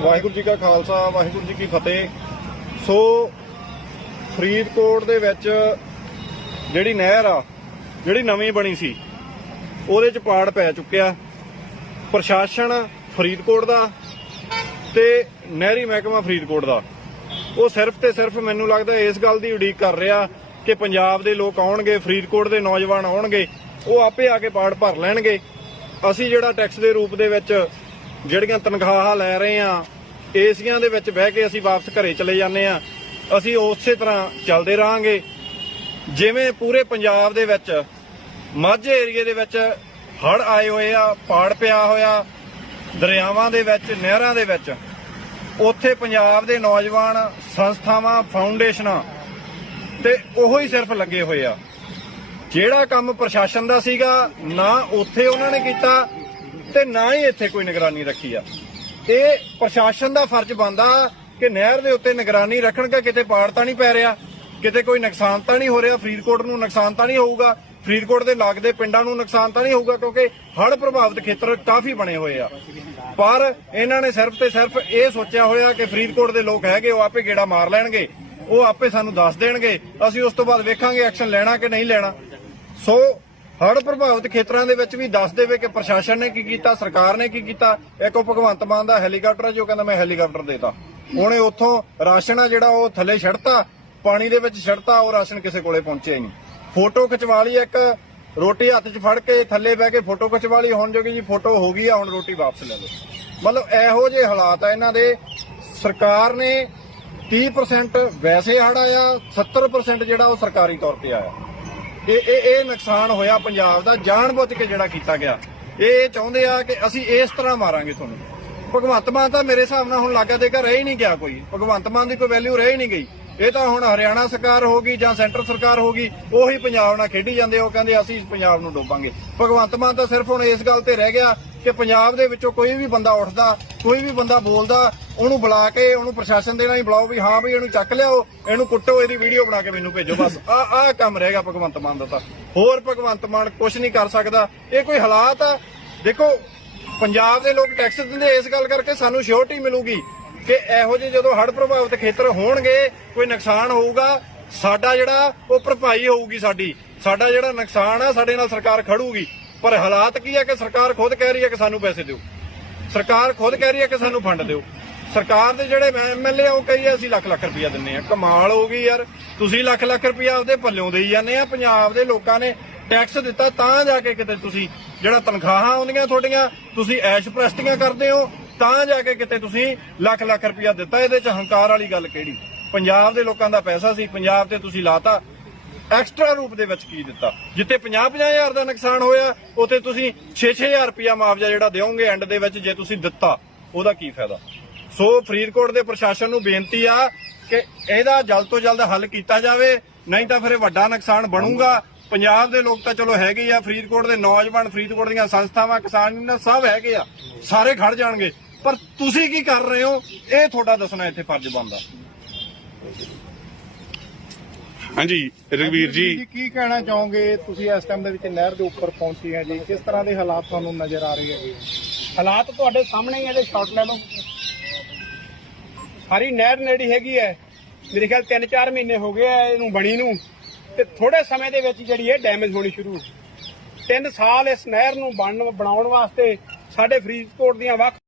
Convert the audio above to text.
ਵਾਹਿਗੁਰੂ ਜੀ ਕਾ ਖਾਲਸਾ, ਵਾਹਿਗੁਰੂ ਜੀ ਕੀ ਫਤਿਹ। ਸੋ, ਫਰੀਦਕੋਟ ਦੇ ਵਿੱਚ ਜਿਹੜੀ ਨਹਿਰ ਆ, ਜਿਹੜੀ ਨਵੀਂ ਬਣੀ ਸੀ, ਉਹਦੇ ਚ ਪਾੜ ਪੈ ਚੁੱਕਿਆ। ਪ੍ਰਸ਼ਾਸਨ ਫਰੀਦਕੋਟ ਦਾ ਤੇ ਨਹਿਰੀ ਮਹਿਕਮਾ ਫਰੀਦਕੋਟ ਦਾ। ਉਹ ਸਿਰਫ ਤੇ ਸਿਰਫ ਮੈਨੂੰ ਲੱਗਦਾ ਇਸ ਗੱਲ ਦੀ ਉਡੀਕ ਕਰ ਰਿਹਾ ਕਿ ਪੰਜਾਬ ਦੇ ਲੋਕ ਆਉਣਗੇ, ਫਰੀਦਕੋਟ ਦੇ ਨੌਜਵਾਨ ਆਉਣਗੇ, ਉਹ ਆਪੇ ਆ ਕੇ ਪਾੜ ਭਰ ਲੈਣਗੇ। ਅਸੀਂ ਜਿਹੜਾ ਟੈਕਸ ਦੇ ਰੂਪ ਦੇ ਵਿੱਚ ਜਿਹੜੀਆਂ ਤਨਖਾਹਾਂ ਲੈ ਰਹੇ ਆ ਏਸੀਆਂ ਦੇ ਵਿੱਚ ਬਹਿ ਕੇ ਅਸੀਂ ਵਾਪਸ ਘਰੇ ਚਲੇ ਜਾਂਦੇ ਆ ਅਸੀਂ ਉਸੇ ਤਰ੍ਹਾਂ ਚੱਲਦੇ ਰਹਾਂਗੇ। ਜਿਵੇਂ ਪੂਰੇ ਪੰਜਾਬ ਦੇ ਵਿੱਚ ਮਾਝੇ ਏਰੀਏ ਦੇ ਵਿੱਚ ਹੜ੍ਹ ਆਏ ਹੋਏ ਆ, ਪਾੜ ਪਿਆ ਹੋਇਆ, ਦਰਿਆਵਾਂ ਦੇ ਵਿੱਚ, ਨਹਿਰਾਂ ਦੇ ਵਿੱਚ, ਉੱਥੇ ਪੰਜਾਬ ਦੇ ਨੌਜਵਾਨ ਸੰਸਥਾਵਾਂ, ਫਾਊਂਡੇਸ਼ਨਾਂ ਤੇ ਉਹੋ ਹੀ ਸਿਰਫ ਲੱਗੇ ਹੋਏ ਆ। ਜਿਹੜਾ ਕੰਮ ਪ੍ਰਸ਼ਾਸਨ ਦਾ ਸੀਗਾ, ਨਾ ਉੱਥੇ ਉਹਨਾਂ ਨੇ ਕੀਤਾ ਤੇ ਨਾ ਹੀ ਇੱਥੇ ਕੋਈ ਨਿਗਰਾਨੀ ਰੱਖੀ ਆ। ਇਹ ਪ੍ਰਸ਼ਾਸਨ ਦਾ ਫਰਜ਼ ਬਣਦਾ ਕਿ ਨਹਿਰ ਦੇ ਉੱਤੇ ਨਿਗਰਾਨੀ ਰੱਖਣ ਕਿ ਕਿਤੇ ਪਾੜ ਤਾਂ ਨਹੀਂ ਪੈ ਰਿਹਾ, ਕਿਤੇ ਕੋਈ ਨੁਕਸਾਨ ਤਾਂ ਨਹੀਂ ਹੋ ਰਿਹਾ, ਫਰੀਦਕੋਟ ਨੂੰ ਨੁਕਸਾਨ ਤਾਂ ਨਹੀਂ ਹੋਊਗਾ, ਫਰੀਦਕੋਟ ਦੇ ਲੱਗਦੇ ਪਿੰਡਾਂ ਨੂੰ ਨੁਕਸਾਨ ਤਾਂ ਨਹੀਂ ਹੋਊਗਾ, ਕਿਉਂਕਿ ਹੜ੍ਹ ਪ੍ਰਭਾਵਿਤ ਖੇਤਰ ਕਾਫੀ ਬਣੇ ਹੋਏ ਆ। ਪਰ ਇਹਨਾਂ ਨੇ ਸਿਰਫ ਤੇ ਸਿਰਫ ਇਹ ਸੋਚਿਆ ਹੋਇਆ ਕਿ ਫਰੀਦਕੋਟ ਦੇ ਲੋਕ ਹੈਗੇ, ਉਹ ਆਪੇ ਗੇੜਾ ਮਾਰ ਲੈਣਗੇ, ਉਹ ਆਪੇ ਸਾਨੂੰ ਦੱਸ ਦੇਣਗੇ, ਅਸੀਂ ਉਸ ਤੋਂ ਬਾਅਦ ਵੇਖਾਂਗੇ ਐਕਸ਼ਨ ਲੈਣਾ ਕਿ ਨਹੀਂ ਲੈਣਾ। ਸੋ ਹੜ੍ਹ ਪ੍ਰਭਾਵਿਤ ਖੇਤਰਾਂ ਦੇ ਵਿੱਚ ਵੀ ਦੱਸ ਦੇਵੇ ਕਿ ਪ੍ਰਸ਼ਾਸਨ ਨੇ ਕੀ ਕੀਤਾ, ਸਰਕਾਰ ਨੇ ਕੀ ਕੀਤਾ। ਇੱਕ ਉਹ ਭਗਵੰਤ ਮਾਨ ਦਾ ਹੈਲੀਕਾਪਟਰ ਜੋ ਕਹਿੰਦਾ ਮੈਂ ਹੈਲੀਕਾਪਟਰ ਦੇਤਾ। ਉਹਨੇ ਉੱਥੋਂ ਰਾਸ਼ਨ ਆ ਜਿਹੜਾ ਉਹ ਥੱਲੇ ਛੱਡਤਾ, ਪਾਣੀ ਦੇ ਵਿੱਚ ਛੱਡਤਾ, ਉਹ ਰਾਸ਼ਨ ਕਿਸੇ ਕੋਲੇ ਪਹੁੰਚਿਆ ਹੀ ਨਹੀਂ। ਫੋਟੋ ਖਿਚਵਾ ਲਈ ਇੱਕ, ਰੋਟੀ ਹੱਥ 'ਚ ਫੜ ਕੇ ਥੱਲੇ ਬਹਿ ਕੇ ਫੋਟੋ ਖਿਚਵਾ ਲਈ। ਹੁਣ ਜੋ ਕਿ ਜੀ ਫੋਟੋ ਹੋ ਗਈ ਆ, ਹੁਣ ਰੋਟੀ ਵਾਪਸ ਲੈ ਲਓ। ਮਤਲਬ ਇਹੋ ਜਿਹੇ ਹਾਲਾਤ ਆ ਇਹਨਾਂ ਦੇ। ਸਰਕਾਰ ਨੇ 30% ਵੈਸੇ ਹੜ ਆਇਆ 70% ਜਿਹੜਾ ਉਹ ਸਰਕਾਰੀ ਤੌਰ ਤੇ ਆਇਆ। ਇਹ ਇਹ ਇਹ ਨੁਕਸਾਨ ਹੋਇਆ ਪੰਜਾਬ ਦਾ, ਜਾਣਬੁੱਝ ਕੇ ਜਿਹੜਾ ਕੀਤਾ ਗਿਆ। ਇਹ ਚਾਹੁੰਦੇ ਆ ਕਿ ਅਸੀਂ ਇਸ ਤਰ੍ਹਾਂ ਮਾਰਾਂਗੇ ਤੁਹਾਨੂੰ। ਭਗਵੰਤ ਮਾਨ ਤਾਂ ਮੇਰੇ ਹਿਸਾਬ ਨਾਲ ਹੁਣ ਲਾਗਾ ਦੇਗਾ ਰਹਿ ਹੀ ਨਹੀਂ ਗਿਆ ਕੋਈ। ਭਗਵੰਤ ਮਾਨ ਦੀ ਕੋਈ ਵੈਲਿਊ ਰਹਿ ਹੀ ਨਹੀਂ ਗਈ। ਇਹ ਤਾਂ ਹੁਣ ਹਰਿਆਣਾ ਸਰਕਾਰ ਹੋਗੀ ਜਾਂ ਸੈਂਟਰ ਸਰਕਾਰ ਹੋਗੀ ਉਹੀ ਪੰਜਾਬ ਨਾਲ ਖੇਡੀ ਜਾਂਦੇ ਉਹ ਕਹਿੰਦੇ ਅਸੀਂ ਪੰਜਾਬ ਨੂੰ ਡੋਬਾਂਗੇ। ਭਗਵੰਤ ਮਾਨ ਤਾਂ ਸਿਰਫ ਹੁਣ ਇਸ ਗੱਲ ਤੇ ਰਹਿ ਗਿਆ ਕਿ ਪੰਜਾਬ ਦੇ ਵਿੱਚੋਂ ਕੋਈ ਵੀ ਬੰਦਾ ਉੱਠਦਾ, ਕੋਈ ਵੀ ਬੰਦਾ ਬੋਲਦਾ, ਉਹਨੂੰ ਬੁਲਾ ਕੇ, ਉਹਨੂੰ ਪ੍ਰਸ਼ਾਸਨ ਦੇ ਨਾਲ ਹੀ ਬੁਲਾਓ ਵੀ ਹਾਂ ਵੀ ਇਹਨੂੰ ਚੱਕ ਲਿਆਓ, ਇਹਨੂੰ ਕੁੱਟੋ, ਇਹਦੀ ਵੀਡੀਓ ਬਣਾ ਕੇ ਮੈਨੂੰ ਭੇਜੋ, ਬਸ। ਆ ਆ ਕੰਮ ਰਹੇਗਾ ਭਗਵੰਤ ਮਾਨ ਦਾ ਤਾਂ। ਹੋਰ ਭਗਵੰਤ ਮਾਨ ਕੁਝ ਨਹੀਂ ਕਰ ਸਕਦਾ। ਇਹ ਕੋਈ ਹਾਲਾਤ ਆ। ਦੇਖੋ, ਪੰਜਾਬ ਦੇ ਲੋਕ ਟੈਕਸ ਦਿੰਦੇ ਇਸ ਗੱਲ ਕਰਕੇ ਸਾਨੂੰ ਸ਼ੋਰਟੀ ਮਿਲੂਗੀ। ਕਿ ਇਹੋ ਜਿਹੇ ਜਦੋਂ ਹੜ੍ਹ ਪ੍ਰਭਾਵਿਤ ਖੇਤਰ ਹੋਣਗੇ, ਕੋਈ ਨੁਕਸਾਨ ਹੋਊਗਾ, ਸਾਡਾ ਜਿਹੜਾ ਉਹ ਭਰਪਾਈ ਹੋਊਗੀ ਸਾਡੀ। ਸਾਡਾ ਜਿਹੜਾ ਨੁਕਸਾਨ ਆ, ਸਾਡੇ ਨਾਲ ਸਰਕਾਰ ਖੜੂਗੀ। ਪਰ ਹਾਲਾਤ ਕੀ ਆ ਕਿ ਸਰਕਾਰ ਖੁਦ ਕਹਿ ਰਹੀ ਹੈ ਕਿ ਸਾਨੂੰ ਪੈਸੇ ਦਿਓ। ਸਰਕਾਰ ਖੁਦ ਕਹਿ ਰਹੀ ਹੈ ਕਿ ਸਾਨੂੰ ਫੰਡ ਦਿਓ। ਸਰਕਾਰ ਦੇ ਜਿਹੜੇ ਐਮਐਲਏ ਆ, ਉਹ ਕਹੀ ਅਸੀਂ ਲੱਖ ਲੱਖ ਰੁਪਇਆ ਦਿੰਨੇ ਆ। ਕਮਾਲ ਹੋ ਗਈ ਯਾਰ। ਤੁਸੀਂ ਲੱਖ ਲੱਖ ਰੁਪਇਆ ਆਪਦੇ ਪੱਲਿਓਂ ਦੇਈ ਜਾਂਦੇ ਆ। ਪੰਜਾਬ ਦੇ ਲੋਕਾਂ ਨੇ ਟੈਕਸ ਦਿੱਤਾ, ਤਾਂ ਜਾ ਕੇ ਕਿਤੇ ਤੁਸੀਂ ਜਿਹੜਾ ਤਨਖਾਹਾਂ ਆਉਂਦੀਆਂ ਤੁਹਾਡੀਆਂ, ਤੁਸੀਂ ਐਸ਼ ਪ੍ਰਸਤੀਆਂ ਕਰਦੇ ਹੋ। ਤਾਂ ਜਾ ਕੇ ਕਿਤੇ ਤੁਸੀਂ ਲੱਖ ਲੱਖ ਰੁਪਇਆ ਦਿੱਤਾ, ਇਹਦੇ ਚ ਹੰਕਾਰ ਵਾਲੀ ਗੱਲ ਕਿਹੜੀ? ਪੰਜਾਬ ਦੇ ਲੋਕਾਂ ਦਾ ਪੈਸਾ ਸੀ, ਪੰਜਾਬ ਤੇ ਤੁਸੀਂ ਲਾਤਾ। ਐਕਸਟਰਾ ਰੂਪ ਦੇ ਵਿੱਚ ਕੀ ਦਿੱਤਾ? ਜਿੱਥੇ 50 ਹਜ਼ਾਰ ਦਾ ਨੁਕਸਾਨ ਹੋਇਆ, ਉੱਥੇ ਤੁਸੀਂ 6-6000 ਰੁਪਇਆ ਮੁਆਵਜ਼ਾ ਜਿਹੜਾ ਦਿਓਗੇ ਐਂਡ ਦੇ ਵਿੱਚ ਜੇ ਤੁਸੀਂ ਦਿੱਤਾ, ਉਹਦਾ ਕੀ ਫਾਇਦਾ? ਸੋ ਫਰੀਦਕੋਟ ਦੇ ਪ੍ਰਸ਼ਾਸਨ ਨੂੰ ਬੇਨਤੀ ਆ ਕਿ ਇਹਦਾ ਜਲਦ ਤੋਂ ਜਲਦ ਹੱਲ ਕੀਤਾ ਜਾਵੇ, ਨਹੀਂ ਤਾਂ ਫਿਰ ਇਹ ਵੱਡਾ ਨੁਕਸਾਨ ਬਣੂਗਾ। ਪੰਜਾਬ ਦੇ ਲੋਕ ਤਾਂ ਚਲੋ ਹੈਗੇ ਆ, ਫਰੀਦਕੋਟ ਦੇ ਨੌਜਵਾਨ ਫਰੀਦਕੋਟ ਦੀਆਂ ਸੰਸਥਾਵਾਂ ਕਿਸਾਨ ਯੂਨੀਅਨ ਸਭ ਹੈਗੇ ਆ, ਸਾਰੇ ਖੜ ਜਾਣਗੇ। ਪਰ ਤੁਸੀਂ ਕੀ ਕਰ ਰਹੇ ਹੋ? ਇਹ ਤੁਹਾਡਾ ਦੱਸਣਾ ਇੱਥੇ ਫਰਜ਼ ਬਣਦਾ। ਹਾਂਜੀ ਰਗਵੀਰ ਜੀ। ਕੀ ਕਹਿਣਾ ਚਾਹੋਗੇ? ਤੁਸੀਂ ਇਸ ਟਾਈਮ ਦੇ ਵਿੱਚ ਨਹਿਰ ਦੇ ਉੱਪਰ ਪਹੁੰਚੇ ਆ ਜੀ। ਕਿਸ ਤਰ੍ਹਾਂ ਦੇ ਹਾਲਾਤ ਤੁਹਾਨੂੰ ਨਜ਼ਰ ਆ ਰਹੇ ਹੈਗੇ? ਹਾਲਾਤ ਤੁਹਾਡੇ ਸਾਹਮਣੇ ਹੀ ਇਹਦੇ ਸ਼ਾਟ ਲੈ ਲਓ ਸਾਰੀ ਨਹਿਰ ਨੇੜੀ ਹੈਗੀ ਹੈ। ਮੇਰੇ ਖਿਆਲ 3-4 ਮਹੀਨੇ ਹੋ ਗਏ ਆ ਇਹਨੂੰ ਬਣੀ ਨੂੰ। ਤੇ ਥੋੜੇ ਸਮੇਂ ਦੇ ਵਿੱਚ ਜਿਹੜੀ ਇਹ ਡੈਮੇਜ ਹੋਣੀ ਸ਼ੁਰੂ ਹੋ ਗਈ। 3 ਸਾਲ ਇਸ ਨਹਿਰ ਨੂੰ ਬਣਨ ਬਣਾਉਣ ਵਾਸਤੇ ਸਾਡੇ ਫਰੀਦਕੋਟ ਦੀਆਂ ਵੱਖ